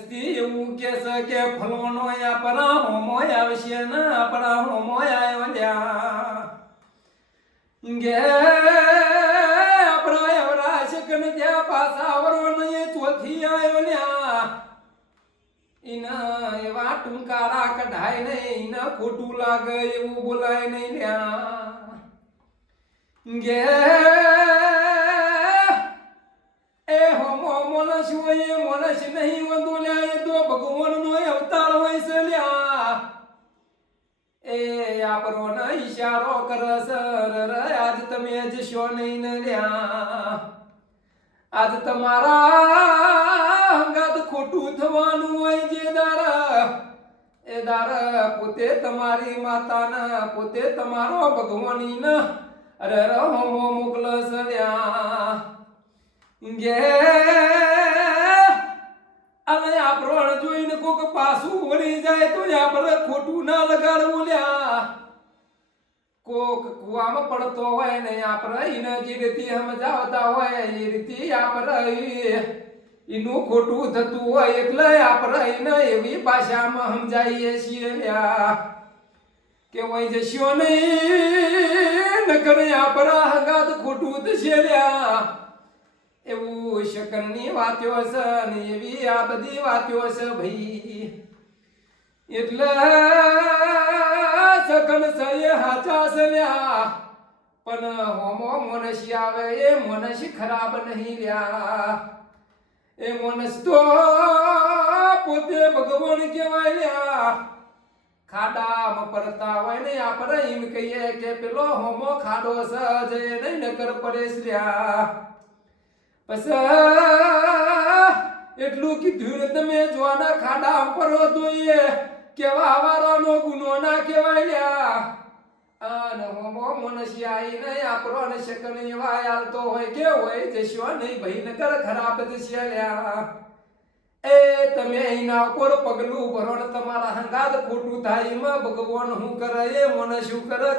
મસ્તી એવું કે છે કે ફલોનો આપણા હોમોય આવશે ને આપણા હોમોય આવ્યો લ્યા ગે આપણા એવડા શકન જ્યાં પાછા આવરો નહીં ચોથી આવ્યો લ્યા ઇના એવા ટુંકારા કઢાય નહીં ઇના ખોટું લાગે એવું બોલાય નહીં લ્યા ગે એ હોમો મોનસ હોય મોનસ નહીં વંદો લ્યા તો ભગવાનનો અવતાર હોય છે લ્યા એ આપણો ન ઈશારો કરે સર આજ તમે જશો નહીં ને લ્યા આજ તમારા હંગાત ખોટું થવાનું હોય જે દારા એ દારા પોતે તમારી માતાના પોતે તમારો ભગવાની ના અરે હોમો મોકલસ લ્યા ગે અને આપણો જોઈને કોક પાછું વળી જાય તો આપણે ખોટું ના લગાડવું લ્યા કોક કુવામાં પડતો હોય ને આપણે એને જે રીતે સમજાવતા હોય એ રીતે આપણે એનું ખોટું થતું હોય એટલે આપણે એને એવી ભાષામાં સમજાવીએ છીએ લ્યા કે વહી જશો નહીં નકર આપણા હંગાત ખોટું થશે લ્યા એવું શકનની વાતો છે ને એવી આ બધી વાતો છે ભાઈ એટલે શકન છે એ હાચા છે લ્યા પણ હોમો મનસી આવે એ મનસી ખરાબ નહીં લ્યા એ મનસ તો પોતે ભગવાન કહેવાય લ્યા ખાડામાં પડતા હોય ને આપણે એમ કહીએ કે પેલો હોમો ખાડો છે જે નહીં નકર પરેશ લ્યા પછી એટલું કીધું ને તમે જોવાના ખાડા પરો જોઈએ કેવા વારોનો ગુનો ના કહેવાય લ્યા અને હોમો મનસી આઈ નહીં આપણો ને શકન એવા હાલતો હોય કે હોય જશો નહીં ભાઈ નકર ખરાબ થશે લ્યા એ તમે એના ઉપર પગલું ભરો ને તમારા હંગાત ખોટું થાય એમાં ભગવાન શું કરે એ મને શું કરે